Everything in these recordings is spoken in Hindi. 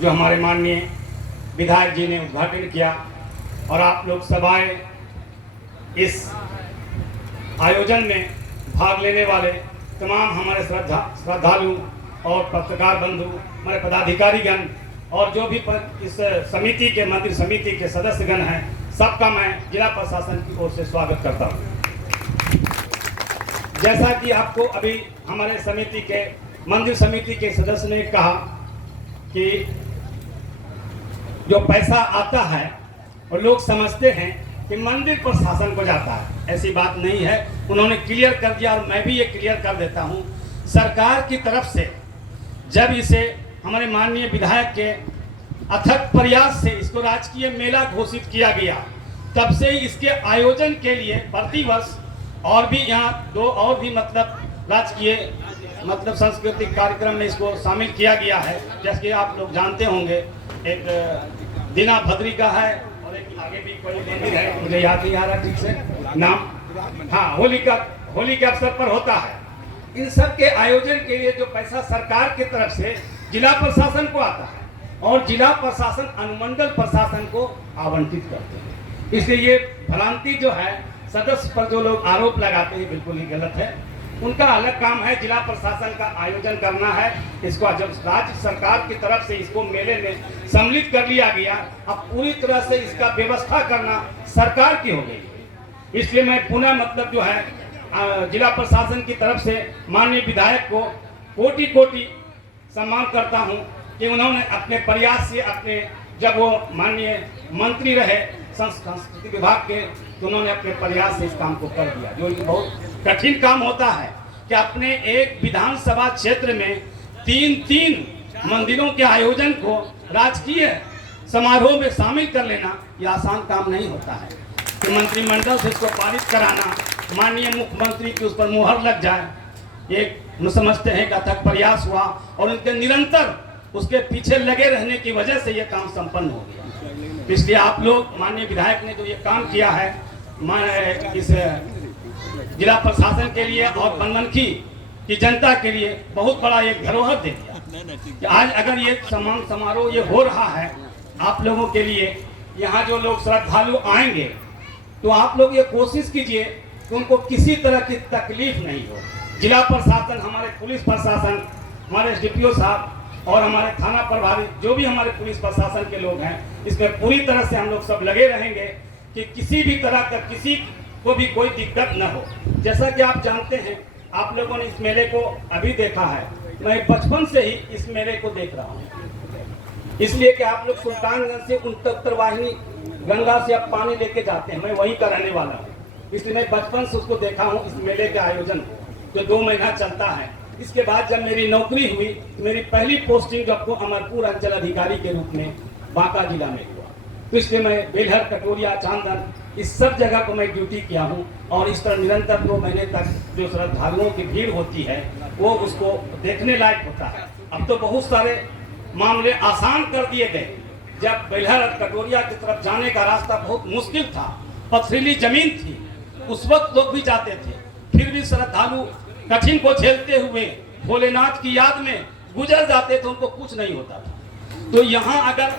जो हमारे माननीय विधायक जी ने उद्घाटन किया और आप लोग सब आए। इस आयोजन में भाग लेने वाले तमाम हमारे श्रद्धालु और पत्रकार बंधु, हमारे पदाधिकारीगण और जो भी इस समिति के मंदिर समिति के सदस्यगण हैं, सबका मैं जिला प्रशासन की ओर से स्वागत करता हूं। जैसा कि आपको अभी हमारे समिति के मंदिर समिति के सदस्य ने कहा कि जो पैसा आता है और लोग समझते हैं कि मंदिर प्रशासन को जाता है, ऐसी बात नहीं है। उन्होंने क्लियर कर दिया और मैं भी ये क्लियर कर देता हूँ। सरकार की तरफ से जब इसे हमारे माननीय विधायक के अथक प्रयास से इसको राजकीय मेला घोषित किया गया, तब से इसके आयोजन के लिए प्रतिवर्ष और भी यहाँ दो और भी राजकीय सांस्कृतिक कार्यक्रम में इसको शामिल किया गया है। जैसे कि आप लोग जानते होंगे, एक दीना भद्री का है और एक आगे भी कोई मंदिर है, मुझे याद नहीं आ रहा ठीक से नाम। हाँ, होली के अवसर पर होता है। इन सब के आयोजन के लिए जो पैसा सरकार की तरफ से जिला प्रशासन को आता है और जिला प्रशासन अनुमंडल प्रशासन को आवंटित करते हैं। इसलिए ये भ्रांति जो है सदस्य पर जो लोग आरोप लगाते हैं, बिल्कुल ही गलत है। उनका अलग काम है, जिला प्रशासन का आयोजन करना है। इसको जब राज्य सरकार की तरफ से इसको मेले में सम्मिलित कर लिया गया, अब पूरी तरह से इसका व्यवस्था करना सरकार की हो गई। इसलिए मैं पुनः जो है जिला प्रशासन की तरफ से माननीय विधायक को कोटि कोटि सम्मान करता हूं कि उन्होंने अपने प्रयास से जब वो माननीय मंत्री रहे संस्कृति विभाग के, तो उन्होंने अपने प्रयास से इस काम को कर दिया। जो बहुत कठिन काम होता है कि अपने एक विधानसभा क्षेत्र में तीन मंदिरों के आयोजन को राजकीय समारोह में शामिल कर लेना, यह आसान काम नहीं होता है। कि मंत्रिमंडल से इसको पारित कराना, माननीय मुख्यमंत्री की उस पर मुहर लग जाए, एक समझते हैं कि अथक प्रयास हुआ और उनके निरंतर उसके पीछे लगे रहने की वजह से यह काम संपन्न हो गया। इसलिए आप लोग, माननीय विधायक ने जो ये काम किया है, इस जिला प्रशासन के लिए और बनमनखी की जनता के लिए बहुत बड़ा एक धरोहर दे दिया कि आज अगर ये सम्मान समारोह ये हो रहा है आप लोगों के लिए, यहाँ जो लोग श्रद्धालु आएंगे, तो आप लोग ये कोशिश कीजिए कि उनको किसी तरह की तकलीफ नहीं हो। जिला प्रशासन, हमारे पुलिस प्रशासन, हमारे एसडीपीओ साहब और हमारे थाना प्रभारी, जो भी हमारे पुलिस प्रशासन के लोग हैं, इसमें पूरी तरह से हम लोग सब लगे रहेंगे कि किसी भी तरह का किसी को भी कोई दिक्कत न हो। जैसा कि आप जानते हैं, आप लोगों ने इस मेले को अभी देखा है, मैं बचपन से ही इस मेले को देख रहा हूँ। इसलिए कि आप लोग सुल्तानगंज से उत्तरवाहिनी गंगा से आप पानी लेके जाते हैं, मैं वहीं का रहने वाला हूँ। इसलिए मैं बचपन से उसको देखा हूँ, इस मेले के आयोजन को, जो 2 महीना चलता है। इसके बाद जब मेरी नौकरी हुई, मेरी पहली पोस्टिंग जो आपको अमरपुर अंचल अधिकारी के रूप में बांका जिला में हुआ, तो इसलिए मैं बेलहर, कटोरिया, चांदन, इस सब जगह को मैं ड्यूटी किया हूँ। और इस तरह निरंतर 2 महीने तक जो श्रद्धालुओं की भीड़ होती है वो उसको देखने लायक होता है। अब तो बहुत सारे मामले आसान कर दिए गए। जब बेलहर और कटोरिया की तरफ जाने का रास्ता बहुत मुश्किल था, पथरीली जमीन थी, उस वक्त लोग भी जाते थे, फिर भी श्रद्धालु कठिन को झेलते हुए भोलेनाथ की याद में गुजर जाते थे, उनको कुछ नहीं होता था। तो यहाँ अगर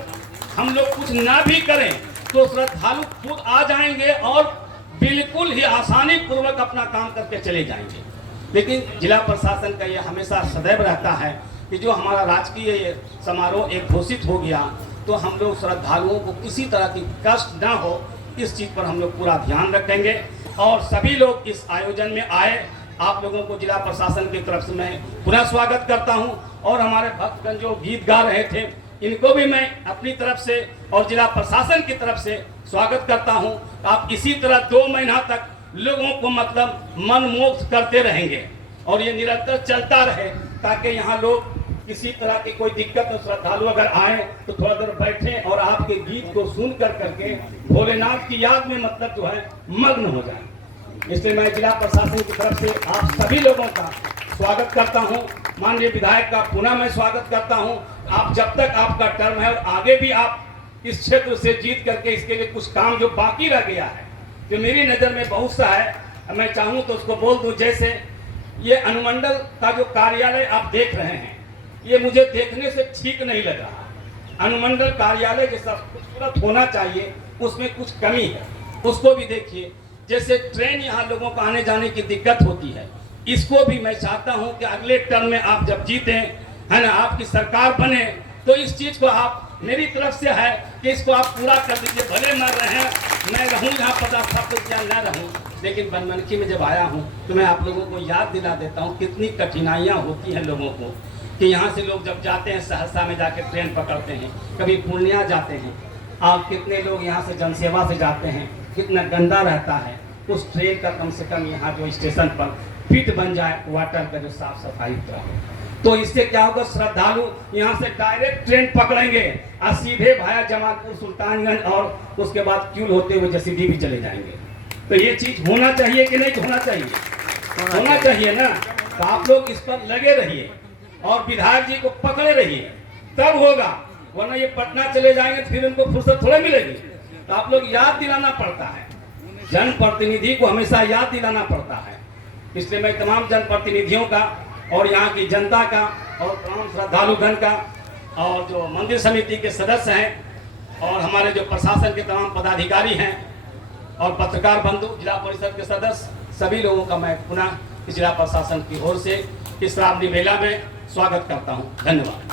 हम लोग कुछ ना भी करें तो श्रद्धालु खुद आ जाएंगे और बिल्कुल ही आसानी पूर्वक अपना काम करके चले जाएंगे। लेकिन जिला प्रशासन का यह हमेशा सदैव रहता है कि जो हमारा राजकीय समारोह एक घोषित हो गया, तो हम लोग श्रद्धालुओं को किसी तरह की कष्ट ना हो, इस चीज़ पर हम लोग पूरा ध्यान रखेंगे। और सभी लोग इस आयोजन में आए, आप लोगों को जिला प्रशासन की तरफ से मैं पुनः स्वागत करता हूं। और हमारे भक्तगण जो गीत गा रहे थे, इनको भी मैं अपनी तरफ से और जिला प्रशासन की तरफ से स्वागत करता हूं। आप इसी तरह 2 महीना तक लोगों को मनमोह करते रहेंगे और ये निरंतर चलता रहे, ताकि यहाँ लोग किसी तरह की कोई दिक्कत हो, श्रद्धालु अगर आए तो थोड़ा देर बैठें और आपके गीत को सुन करके भोलेनाथ की याद में जो है मग्न हो जाए। इसलिए मैं जिला प्रशासन की तरफ से आप सभी लोगों का स्वागत करता हूं। माननीय विधायक का पुनः मैं स्वागत करता हूं। आप जब तक आपका टर्म है और आगे भी आप इस क्षेत्र से जीत करके इसके लिए कुछ काम जो बाकी रह गया है, जो मेरी नज़र में बहुत सा है, मैं चाहूँ तो उसको बोल दूँ। जैसे ये अनुमंडल का जो कार्यालय आप देख रहे हैं, ये मुझे देखने से ठीक नहीं लग रहा। अनुमंडल कार्यालय जैसा खूबसूरत होना चाहिए, उसमें कुछ कमी है, उसको भी देखिए। जैसे ट्रेन यहाँ लोगों को आने जाने की दिक्कत होती है, इसको भी मैं चाहता हूँ कि अगले टर्म में आप जब जीते है ना, आपकी सरकार बने, तो इस चीज़ को आप, मेरी तरफ से है कि इसको आप पूरा कर दीजिए। भले मैं रहूँ यहाँ 50 या न रहूँ, लेकिन बनमनखी में जब आया हूँ तो मैं आप लोगों को याद दिला देता हूँ कितनी कठिनाइयाँ होती हैं लोगों को, कि यहाँ से लोग जब जाते हैं सहरसा में जाके ट्रेन पकड़ते हैं, कभी पूर्णिया जाते हैं, और कितने लोग यहाँ से जनसेवा से जाते हैं, कितना गंदा रहता है। उस ट्रेन का कम से कम यहाँ जो स्टेशन पर फिट बन जाए, वाटर का जो साफ सफाई हो, तो इससे क्या होगा, श्रद्धालु यहाँ से डायरेक्ट ट्रेन पकड़ेंगे और सीधे भाया जमालपुर, सुल्तानगंज और उसके बाद क्यूल होते हुए जसीडी भी चले जाएंगे। तो ये चीज होना चाहिए कि नहीं होना चाहिए? होना चाहिए ना। तो आप लोग इस पर लगे रहिए और विधायक जी को पकड़े रहिए, तब होगा, वरना ये पटना चले जाएंगे फिर उनको फुर्सत थोड़े मिलेगी। तो आप लोग याद दिलाना पड़ता है, जनप्रतिनिधि को हमेशा याद दिलाना पड़ता है। इसलिए मैं तमाम जनप्रतिनिधियों का और यहाँ की जनता का और तमाम श्रद्धालुगण का और जो मंदिर समिति के सदस्य हैं और हमारे जो प्रशासन के तमाम पदाधिकारी हैं और पत्रकार बंधु, जिला परिषद के सदस्य, सभी लोगों का मैं पुनः जिला प्रशासन की ओर से इस श्रावणी मेला में स्वागत करता हूँ। धन्यवाद।